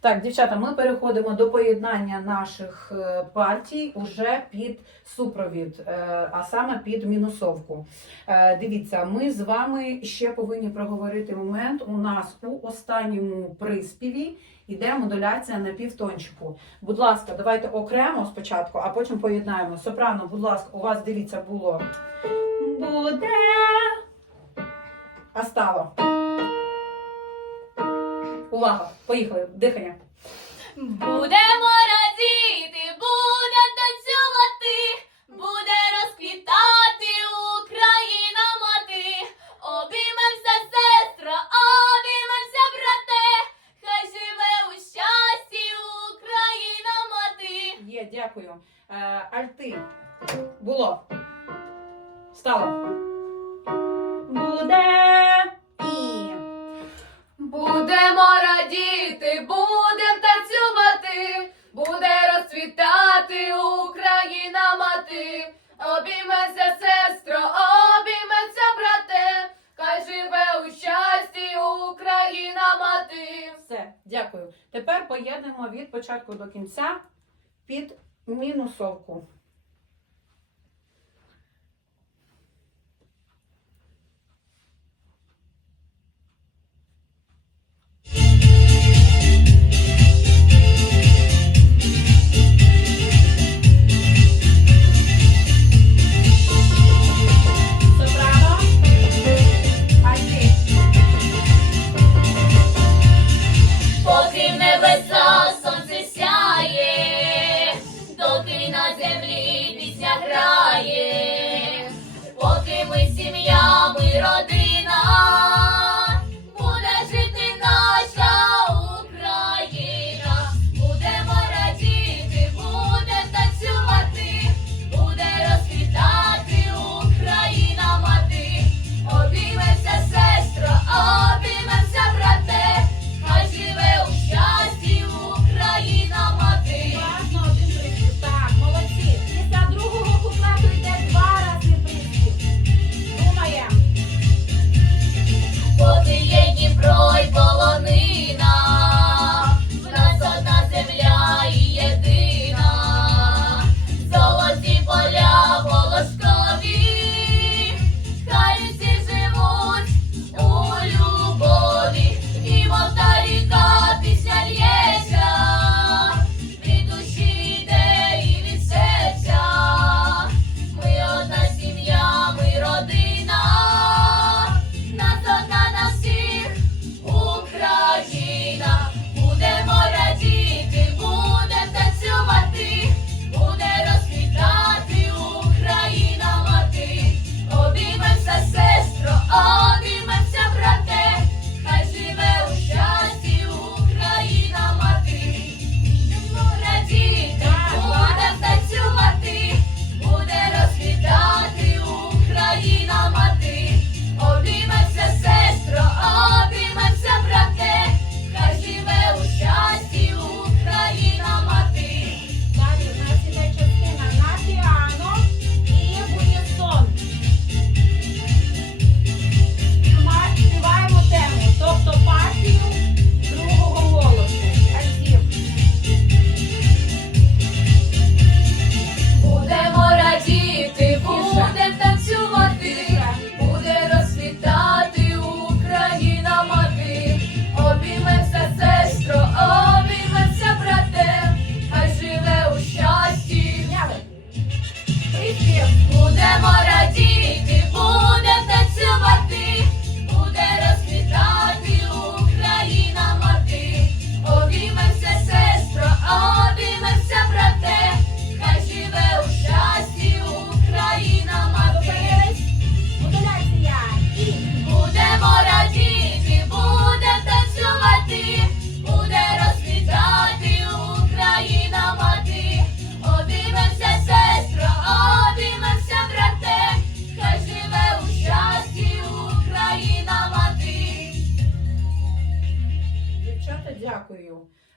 Так, дівчата, ми переходимо до поєднання наших е, партій уже під супровід, е, а саме під мінусовку. Е, дивіться, ми з вами ще повинні проговорити момент. У нас у останньому приспіві йде модуляція на півтончику. Будь ласка, давайте окремо спочатку, а потім поєднаємо. Сопрано, будь ласка, у вас дивіться було буде. А стало. Увага! Поїхали! Дихання. Будемо радіти, буде танцювати, буде розквітати Україна мати. Обіймемося, сестра, обіймемося, брате. Хай живе у щасті Україна мати. Є, дякую. Е, Альти. Було. Стало. Буде. мати, Україна, мати, обіймеся, сестро, обіймеся, брате, хай живе у щасті, Україна, мати. Все, дякую. Тепер поєднемо від початку до кінця під мінусовку.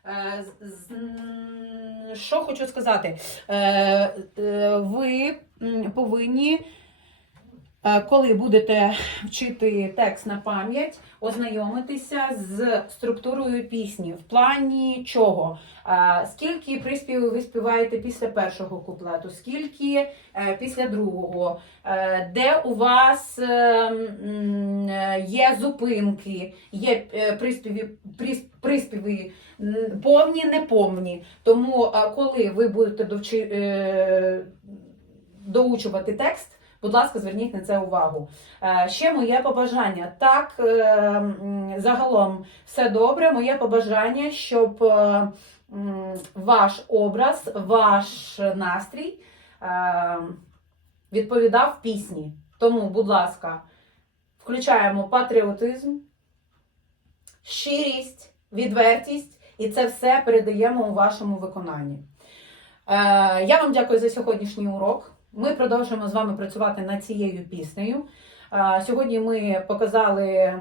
Е, що хочу сказати? Е, е, ви повинні, коли будете вчити текст на пам'ять, ознайомитися з структурою пісні, в плані чого, скільки приспівів ви співаєте після першого куплету, скільки після другого, де у вас ем, є зупинки, є приспіви, приспіви приспіви повні, неповні. Тому коли ви будете довчи, е, доучувати текст, Будь ласка, зверніть на це увагу. Е, Ще моє побажання. Так, е, загалом все добре. Моє побажання, щоб ваш образ, ваш настрій відповідав пісні. Тому, будь ласка, включаємо патріотизм, щирість, відвертість, і це все передаємо у вашому виконанні. Е, Я вам дякую за сьогоднішній урок. Ми продовжуємо з вами працювати над цією піснею. Е, Сьогодні ми показали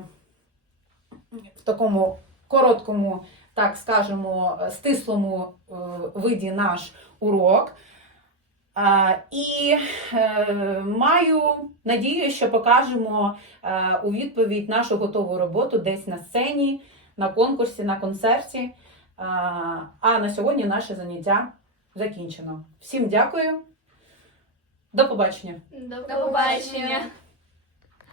в такому короткому, так скажемо, стислому е, виді наш урок. І маю надію, що покажемо у відповідь нашу готову роботу десь на сцені, на конкурсі, на концерті. А на сьогодні наше заняття закінчено. Всім дякую. До побачення. До побачення.